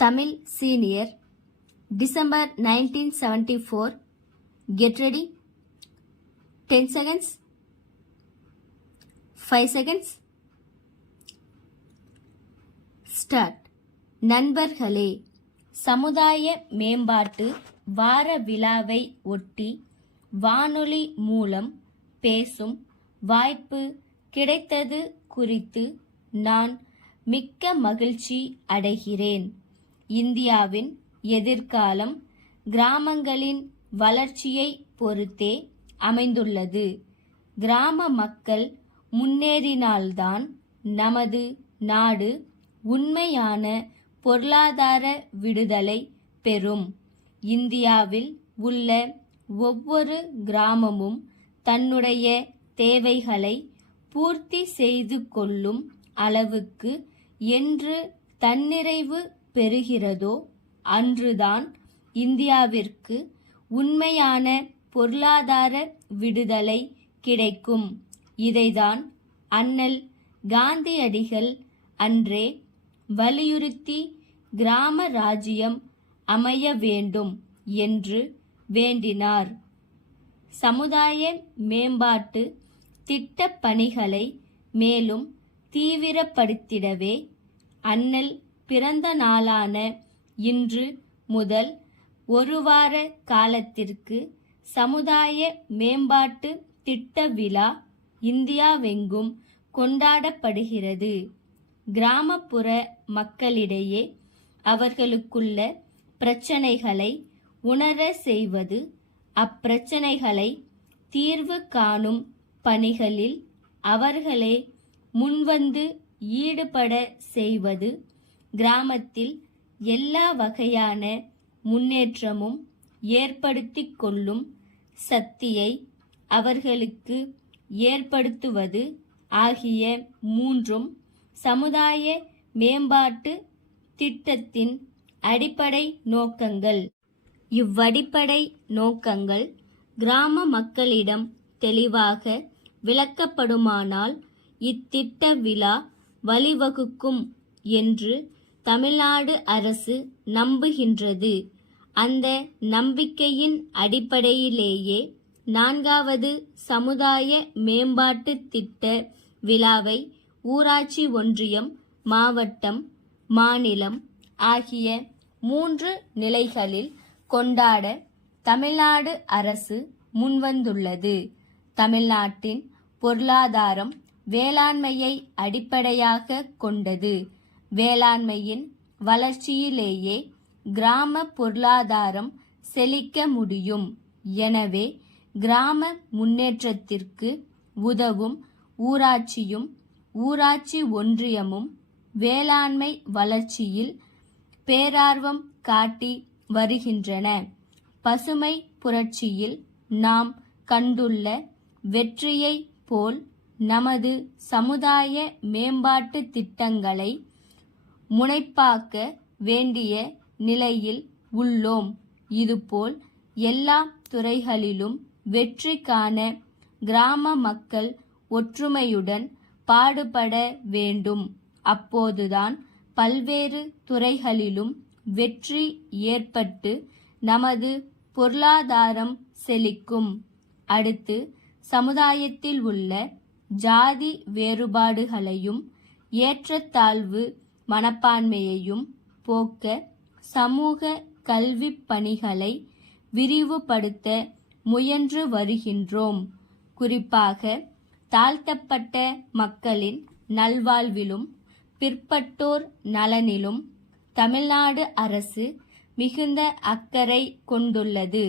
Tamil Senior, December 1974. Get ready. 10 seconds. 5 seconds. Start. நண்பர்களே, சமுதாய மேம்பாட்டு வார விழாவை ஒட்டி வானொலி மூலம் பேசும் வாய்ப்பு கிடைத்தது குறித்து நான் மிக்க மகிழ்ச்சி அடைகிறேன். இந்தியாவின் எதிர்காலம் கிராமங்களின் வளர்ச்சியை பொறுத்தே அமைந்துள்ளது. கிராம மக்கள் முன்னேறினால்தான் நமது நாடு உண்மையான பொருளாதார விடுதலை பெறும். இந்தியாவில் உள்ள ஒவ்வொரு கிராமமும் தன்னுடைய தேவைகளை பூர்த்தி செய்து கொள்ளும் அளவுக்கு என்று தன்னிறைவு பெறுகிறதோ அன்றுதான் இந்தியாவிற்கு உண்மையான பொருளாதார விடுதலை கிடைக்கும். இதைதான் அண்ணல் காந்தியடிகள் அன்றே வலியுறுத்தி கிராம ராஜ்யம் அமைய வேண்டும் என்று வேண்டினார். சமுதாய மேம்பாட்டு திட்ட பணிகளை மேலும் தீவிரப்படுத்திடவே அண்ணல் பிறந்த நாளான இன்று முதல் ஒரு வார காலத்திற்கு சமுதாய மேம்பாட்டு திட்ட விழா இந்தியாவெங்கும் கொண்டாடப்படுகிறது. கிராமப்புற மக்களிடையே அவர்களுக்குள்ள பிரச்சனைகளை உணர செய்வது, அப்பிரச்சனைகளை தீர்வு காணும் பணிகளில் அவர்களே முன்வந்து ஈடுபட செய்வது, கிராமத்தில் எல்லா வகையான முன்னேற்றமும் ஏற்படுத்தி கொள்ளும் சக்தியை அவர்களுக்கு ஏற்படுத்துவது ஆகிய மூன்றும் சமுதாய மேம்பாட்டு திட்டத்தின் அடிப்படை நோக்கங்கள். இவ்வடிப்படை நோக்கங்கள் கிராம மக்களிடம் தெளிவாக விளக்கப்படுமானால் இத்திட்ட விழா வழிவகுக்கும் என்று தமிழ்நாடு அரசு நம்புகின்றது. அந்த நம்பிக்கையின் அடிப்படையிலேயே 4வது சமுதாய மேம்பாட்டு திட்ட விழாவை ஊராட்சி ஒன்றியம், மாவட்டம், மாநிலம் ஆகிய 3 நிலைகளில் கொண்டாட தமிழ்நாடு அரசு முன்வந்துள்ளது. தமிழ்நாட்டின் பொருளாதாரம் வேளாண்மையை அடிப்படையாக கொண்டது. வேளாண்மையின் வளர்ச்சியிலேயே கிராம பொருளாதாரம் செழிக்க முடியும். எனவே கிராம முன்னேற்றத்திற்கு உதவும் ஊராட்சியும் ஊராட்சி ஒன்றியமும் வேளாண்மை வளர்ச்சியில் பேரார்வம் காட்டி வருகின்றன. பசுமை புரட்சியில் நாம் கண்டுள்ள வெற்றியை போல் நமது சமுதாய மேம்பாட்டு திட்டங்களை முனைப்பாக்க வேண்டிய நிலையில் உள்ளோம். இதுபோல் எல்லா துறைகளிலும் வெற்றி காண கிராம மக்கள் ஒற்றுமையுடன் பாடுபட வேண்டும். அப்போதுதான் பல்வேறு துறைகளிலும் வெற்றி ஏற்பட்டு நமது பொருளாதாரம் செழிக்கும். அடுத்து சமுதாயத்தில் உள்ள ஜாதி வேறுபாடுகளையும் ஏற்றத்தாழ்வு மனப்பான்மையையும் போக்க சமூக கல்வி பணிகளை விரிவுபடுத்த முயன்று வருகின்றோம். குறிப்பாக தாழ்த்தப்பட்ட மக்களின் நல்வாழ்விலும் பிற்பட்டோர் நலனிலும் தமிழ்நாடு அரசு மிகுந்த அக்கறை கொண்டுள்ளது.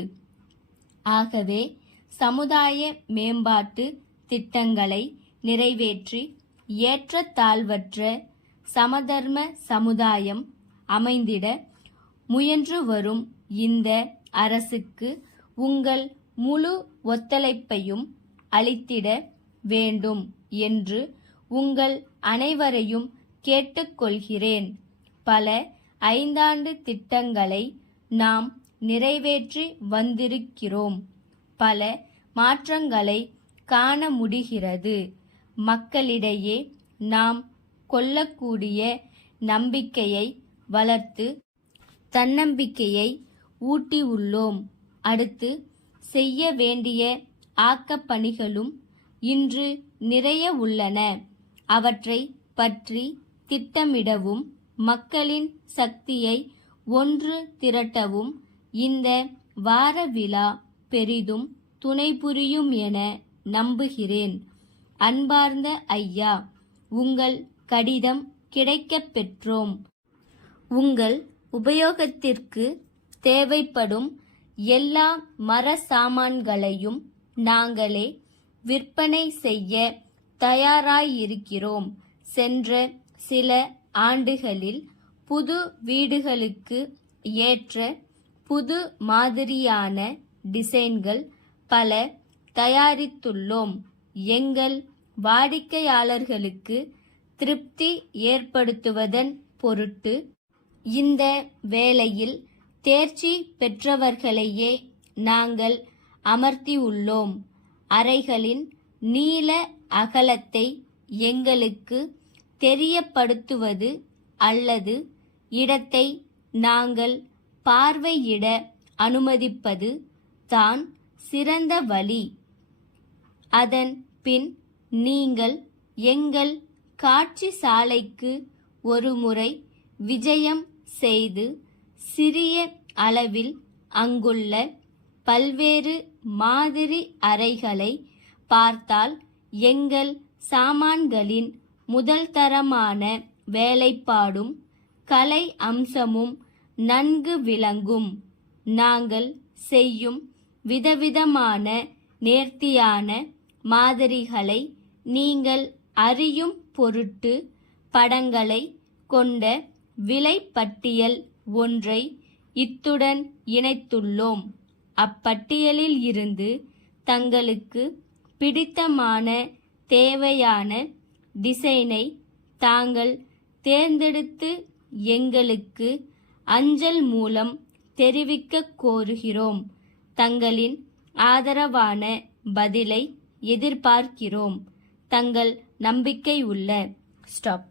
ஆகவே சமுதாய மேம்பாட்டு திட்டங்களை நிறைவேற்றி ஏற்றத்தாழ்வற்ற சமதர்ம சமுதாயம் அமைந்திட முயன்று வரும் இந்த அரசுக்கு உங்கள் முழு ஒத்துழைப்பையும் அளித்திட வேண்டும் என்று உங்கள் அனைவரையும் கேட்டுக்கொள்கிறேன். பல 5 ஆண்டு திட்டங்களை நாம் நிறைவேற்றி வந்திருக்கிறோம். பல மாற்றங்களை காண முடிகிறது. மக்களிடையே நாம் கொள்ளக்கூடிய நம்பிக்கையை வளர்த்து தன்னம்பிக்கையை ஊட்டியுள்ளோம். அடுத்து செய்ய வேண்டிய ஆக்கப் பணிகளும் இன்று நிறைய உள்ளன. அவற்றை பற்றி திட்டமிடவும் மக்களின் சக்தியை ஒன்று திரட்டவும் இந்த வார விழா பெரிதும் துணை புரியும் என நம்புகிறேன். அன்பார்ந்த ஐயா, உங்கள் கடிதம் கிடைக்கப் பெற்றோம். உங்கள் உபயோகத்திற்கு தேவைப்படும் எல்லா மர சாமான்களையும் நாங்களே விற்பனை செய்ய தயாராயிருக்கிறோம். சென்ற சில ஆண்டுகளில் புது வீடுகளுக்கு ஏற்ற புது மாதிரியான டிசைன்கள் பல தயாரித்துள்ளோம். எங்கள் வாடிக்கையாளர்களுக்கு திருப்தி ஏற்படுத்துவதன் பொருட்டு இந்த வேலையில் தேர்ச்சி பெற்றவர்களையே நாங்கள் அமர்த்தியுள்ளோம். அறைகளின் நீள அகலத்தை எங்களுக்கு தெரியப்படுத்துவது அல்லது இடத்தை நாங்கள் பார்வையிட அனுமதிப்பது தான் சிறந்த வழி. அதன் பின் நீங்கள் எங்கள் காட்சி சாலைக்கு ஒருமுறை விஜயம் செய்து சிறிய அளவில் அங்குள்ள பல்வேறு மாதிரி அறைகளை பார்த்தால் எங்கள் சாமான்களின் முதல் தரமான வேலைப்பாடும் கலை அம்சமும் நன்கு விளங்கும். நாங்கள் செய்யும் விதவிதமான நேர்த்தியான மாதிரிகளை நீங்கள் அறியும் பொருட்டு படங்களை கொண்ட விலைப்பட்டியல் ஒன்றை இத்துடன் இணைத்துள்ளோம். அப்பட்டியலில் இருந்து தங்களுக்கு பிடித்தமான தேவையான டிசைனை தாங்கள் தேர்ந்தெடுத்து எங்களுக்கு அஞ்சல் மூலம் தெரிவிக்க கோருகிறோம். தங்களின் ஆதரவான பதிலை எதிர்பார்க்கிறோம். தங்கள் நம்பிக்கை உள்ள ஸ்டாப்.